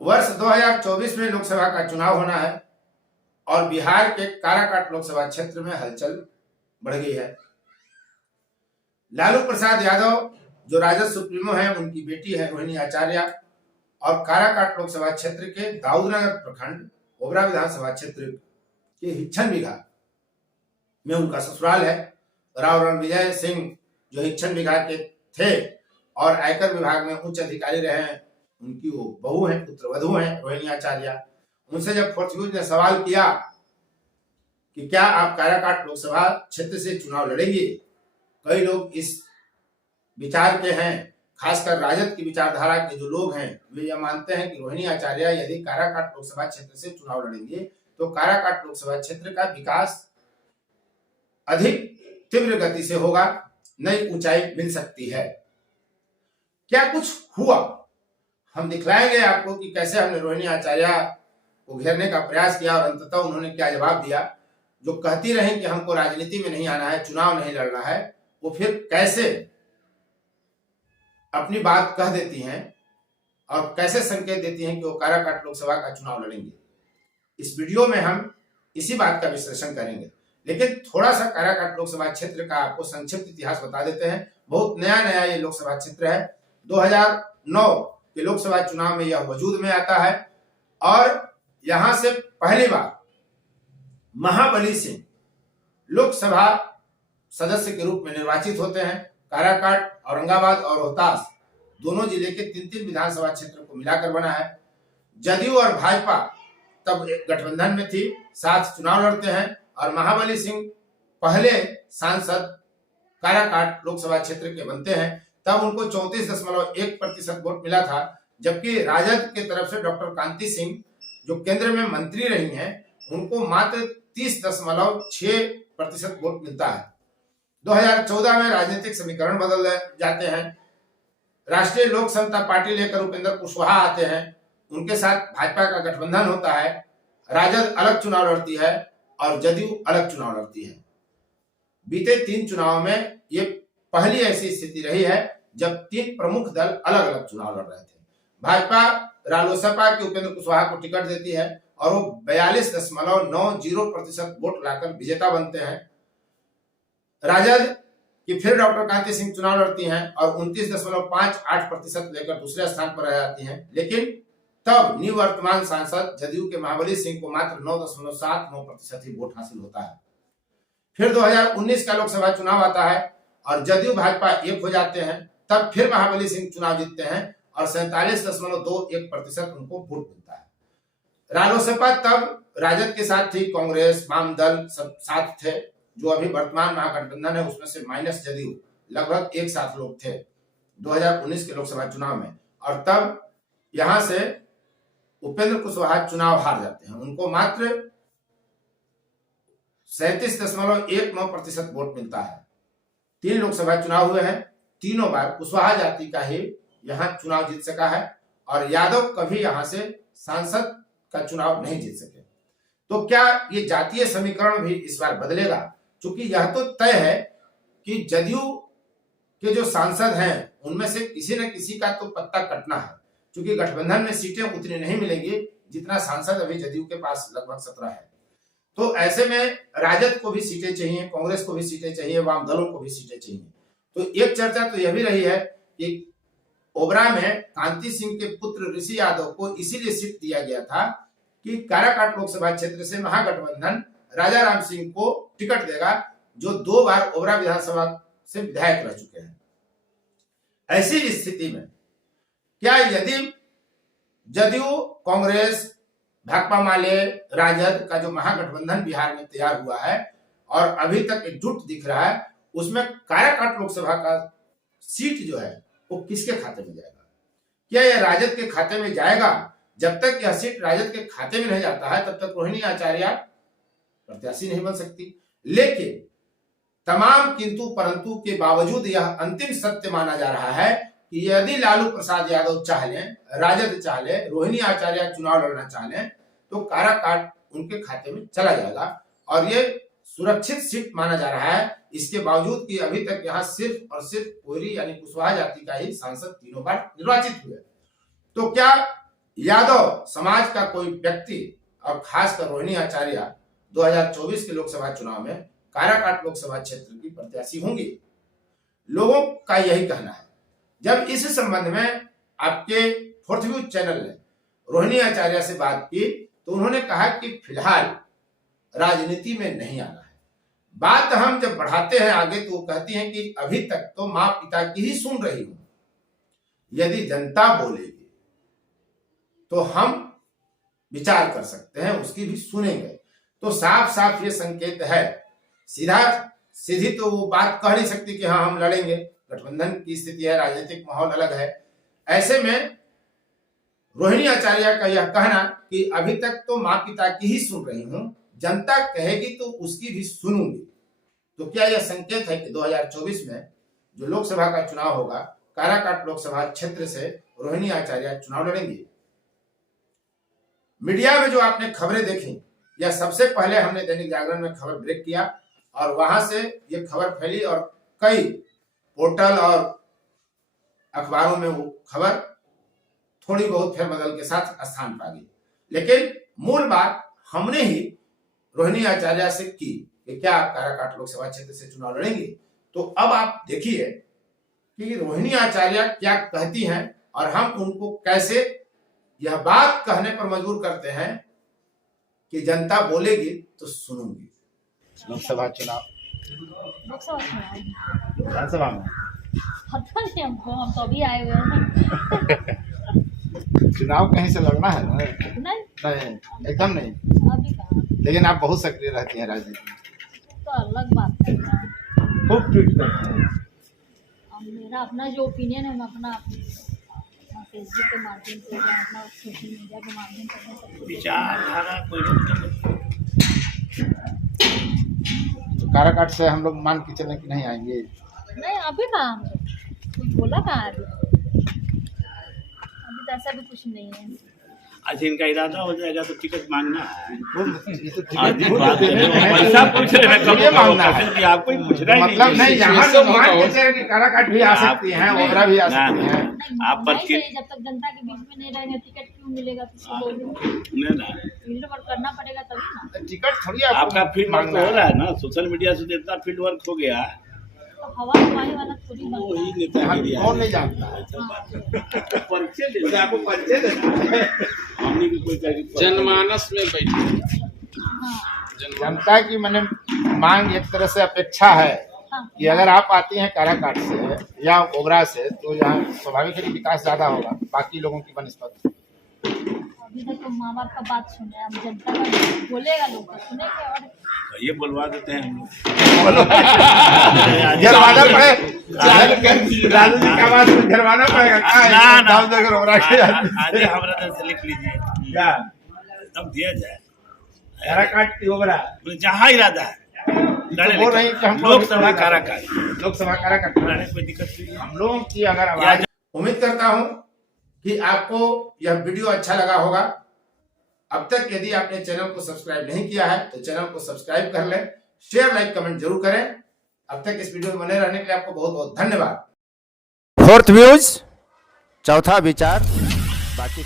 वर्ष 2024 में लोकसभा का चुनाव होना है और बिहार के काराकाट लोकसभा क्षेत्र में हलचल बढ़ गई है। लालू प्रसाद यादव जो राजद सुप्रीमो है, उनकी बेटी है रोहिणी आचार्य, और काराकाट लोकसभा क्षेत्र के दाऊदनगर प्रखंड ओबरा विधानसभा क्षेत्र के हिच्छन बिघा में उनका ससुराल है। राव रणविजय सिंह जो हिच्छन बिघा के थे और आयकर विभाग में उच्च अधिकारी रहे हैं, उनकी वो बहू है, पुत्रवधू है रोहिणी आचार्य। उनसे जब फोर्थ न्यूज ने सवाल किया कि क्या आप काराकाट लोकसभा क्षेत्र से चुनाव लड़ेंगे, कई लोग इस विचार के हैं, खासकर राजद की विचारधारा के जो लोग हैं वे यह मानते हैं कि रोहिणी आचार्य यदि काराकाट लोकसभा क्षेत्र से चुनाव लड़ेंगे तो काराकाट लोकसभा क्षेत्र का विकास अधिक तीव्र गति से होगा, नई ऊंचाई मिल सकती है। क्या कुछ हुआ, हम दिखलाएंगे आपको कि कैसे हमने रोहिणी आचार्य को घेरने का प्रयास किया और अंततः उन्होंने क्या जवाब दिया। जो कहती रही कि हमको राजनीति में नहीं आना है, चुनाव नहीं लड़ना है, वो फिर कैसे अपनी बात कह देती हैं और कैसे संकेत देती हैं कि वो काराकाट लोकसभा का चुनाव लड़ेंगे। इस वीडियो में हम इसी बात का विश्लेषण करेंगे, लेकिन थोड़ा सा काराकाट लोकसभा क्षेत्र का आपको संक्षिप्त इतिहास बता देते हैं। बहुत नया ये लोकसभा क्षेत्र है। 2009 के लोकसभा चुनाव में यह वजूद में आता है और यहां से पहली बार महाबली सिंह लोकसभा सदस्य के रूप में निर्वाचित होते हैं। काराकाट, औरंगाबाद और रोहतास दोनों जिले के 3-3 विधानसभा क्षेत्र को मिलाकर बना है। जदयू और भाजपा तब गठबंधन में थी, साथ चुनाव लड़ते हैं और महाबली सिंह पहले सांसद काराकाट लोकसभा क्षेत्र के बनते हैं। तब उनको 34.1% वोट मिला था, जबकि राजद की तरफ से डॉक्टर कांति सिंह जो केंद्र में मंत्री रही हैं, उनको मात्र 30.6% वोट मिलता है। 2014 में राजनीतिक समीकरण बदल जाते हैं। राष्ट्रीय लोक समता पार्टी लेकर उपेंद्र कुशवाहा आते हैं, उनके साथ भाजपा का गठबंधन होता है। राजद अलग चुनाव लड़ती है और जदयू अलग चुनाव लड़ती है। बीते 3 चुनाव में ये पहली ऐसी स्थिति रही है जब 3 प्रमुख दल अलग अलग चुनाव लड़ रहे थे। भाजपा रालोसपा के उपेंद्र कुशवाहा को टिकट देती है और वो 42.90% वोट लाकर विजेता बनते हैं। राजद की फिर डॉक्टर कांति सिंह चुनाव लड़ती हैं और 29.58% लेकर दूसरे स्थान पर रह जाती हैं, लेकिन तब निवर्तमान सांसद जदयू के महाबली सिंह को मात्र 9.79% ही वोट हासिल होता है। फिर 2019 का लोकसभा चुनाव आता है और जदयू भाजपा एक हो जाते हैं। तब फिर महाबली सिंह चुनाव जीतते हैं और 47.21% उनको वोट मिलता है। रालोसपा तब राजद के साथ थी, कांग्रेस, वाम दल सब साथ थे। जो अभी वर्तमान महागठबंधन है उसमें से माइनस जदयू लगभग एक साथ लोग थे 2019 के लोकसभा चुनाव में, और तब यहां से उपेंद्र कुशवाहा चुनाव हार जाते हैं। उनको मात्र 37.19% वोट मिलता है। 3 लोकसभा चुनाव हुए हैं, तीनों बार कुशवाहा जाति का ही यहां चुनाव जीत सका है और यादव कभी यहां से सांसद का चुनाव नहीं जीत सके। तो क्या ये जातीय समीकरण भी इस बार बदलेगा? क्योंकि यह तो तय है कि जदयू के जो सांसद हैं उनमें से किसी न किसी का तो पत्ता कटना है, क्योंकि गठबंधन में सीटें उतनी नहीं मिलेंगी जितना सांसद अभी जदयू के पास लगभग 17 है। तो ऐसे में राजद को भी सीटें चाहिए, कांग्रेस को भी सीटें चाहिए, वाम दलों को भी सीटें चाहिए। तो एक चर्चा तो यह भी रही है कि ओबरा में कांति सिंह के पुत्र ऋषि यादव को इसीलिए सीट दिया गया था कि काराकाट लोकसभा क्षेत्र से महागठबंधन राजा राम सिंह को टिकट देगा, जो 2 बार ओबरा विधानसभा से विधायक रह चुके हैं। ऐसी स्थिति में क्या यदि जदयू, कांग्रेस, भाकपा माले, राजद का जो महागठबंधन बिहार में तैयार हुआ है और अभी तक एकजुट दिख रहा है, उसमें काराकाट लोकसभा का सीट जो है वो किसके खाते में जाएगा? क्या यह राजद के खाते में जाएगा? जब तक यह सीट राजद के खाते में नहीं जाता है तब तक रोहिणी आचार्य प्रत्याशी नहीं बन सकती। लेकिन तमाम किंतु परंतु के बावजूद यह अंतिम सत्य माना जा रहा है कि यदि लालू प्रसाद यादव चाह लें, राजद चाह ले, रोहिणी आचार्य चुनाव लड़ना चाह लें, तो काराकाट उनके खाते में चला जाएगा और ये सुरक्षित सीट माना जा रहा है। इसके बावजूद कि अभी तक यहाँ सिर्फ और सिर्फ कोयरी यानी कुशवाहा जाति का ही सांसद 3 बार निर्वाचित हुए। तो क्या यादव समाज का कोई व्यक्ति और खासकर रोहिणी आचार्य 2024 के लोकसभा चुनाव में काराकाट लोकसभा क्षेत्र की प्रत्याशी होंगी। लोगों का यही कहना है। जब इस संबंध में आपके फोर्थ व्यू चैनल ने रोहिणी आचार्य से बात की तो उन्होंने कहा कि फिलहाल राजनीति में नहीं आना है। बात हम जब बढ़ाते हैं आगे तो वो कहती हैं कि अभी तक तो माँ पिता की ही सुन रही हूं, यदि जनता बोलेगी तो हम विचार कर सकते हैं, उसकी भी सुनेंगे। तो साफ साफ ये संकेत है, सीधा सीधी तो वो बात कह नहीं सकती कि हाँ हम लड़ेंगे, गठबंधन की स्थिति है, राजनीतिक माहौल अलग है। ऐसे में रोहिणी आचार्य का यह कहना कि अभी तक तो माँ पिता की ही सुन रही हूं, जनता कहेगी तो उसकी भी सुनूंगी। तो क्या यह संकेत है कि 2024 में जो लोकसभा का चुनाव होगा, काराकाट लोकसभा क्षेत्र से रोहिणी आचार्य चुनाव लड़ेंगी। मीडिया में जो आपने खबरें देखी, यह सबसे पहले हमने दैनिक जागरण में खबर ब्रेक किया और वहां से यह खबर फैली और कई पोर्टल और अखबारों में वो खबर थोड़ी बहुत फेरबदल के साथ स्थान पा गई। लेकिन मूल बात हमने ही रोहिणी आचार्य से की कि क्या आप काराकाट लोकसभा क्षेत्र से चुनाव लड़ेंगे। तो अब आप देखिए कि रोहिणी आचार्य क्या कहती हैं और हम उनको कैसे यह बात कहने पर मजबूर करते हैं कि जनता बोलेगी तो सुनूंगी। लोकसभा चुनाव विधानसभा में पता नहीं हमको, हम तो अभी आए हुए हैं। चुनाव कहीं से लड़ना है ना? नहीं एकदम नहीं। अभी कहाँ, लेकिन आप बहुत सक्रिय रहती हैं राजनीति में, तो अलग बात है। खूब ट्वीट करते हैं। अब मेरा अपना जो ओपिनियन है, मैं अपना फेसबुक के माध्यम से या अपना सोशल मीडिया के माध्यम से विचारधारा कोई काराकाट से हम लोग मान के चलें कि नहीं आएंगे? नहीं, अभी कहाँ हम लोग कुछ बोला कहाँ है अभी तो ऐसा भी कुछ नहीं है। अच्छा, इनका इरादा हो जाएगा तो टिकट मांगना है। पैसा पूछ रहे हैं, कब मांगना है आपको ही पूछ रहे हैं। मतलब नहीं, यहाँ तो मान के चलें कि काराकाट भी आ सकती हैं, ओबरा भी आ सकती हैं। आप पर जब तक जनता के बीच में नहीं रहेंगे टिकट क्यों मिलेगा? फील्ड वर्क करना पड़ेगा तभी ना। टिकट थोड़ी आपका फील्ड वर्क हो रहा है ना, सोशल मीडिया से इतना फील्ड वर्क हो गया, तो हवा हवाई वाला थोड़ी वही नेता कौन नहीं जानता है। परिचय दे, आपको परिचय देना, हमने भी कोई जनमानस में बैठे। जनता की मैंने मांग एक तरह से अपेक्षा है कि अगर आप आती हैं काराकाट से या ओबरा से तो यहाँ स्वाभाविक है कि विकास ज्यादा होगा बाकी लोगों की बनस्पत। अभी तक तो माँ बाप का बात सुने, अब जनता का बोलेगा लोग तो सुनेंगे। और ये बोलवा देते हैं हम लोग। घरवाना पड़े, लालू जी का बात घरवाना पड़ेगा। आगे हमारा से लिख लीजिए, तब दिया जाए। काराकाट की ओबरा जहाँ इरादा है बोल रही कि हम लोकसभा काराकाट लड़ने कोई दिक्कत नहीं है। हम लोगों की अगर आवाज। उम्मीद करता हूं कि आपको यह वीडियो अच्छा लगा होगा। अब तक यदि आपने चैनल को सब्सक्राइब नहीं किया है तो चैनल को सब्सक्राइब कर लें, शेयर लाइक कमेंट जरूर करें। अब तक इस वीडियो में बने रहने के लिए आपको बहुत बहुत धन्यवाद। फोर्थ व्यूज, चौथा विचार, बाकी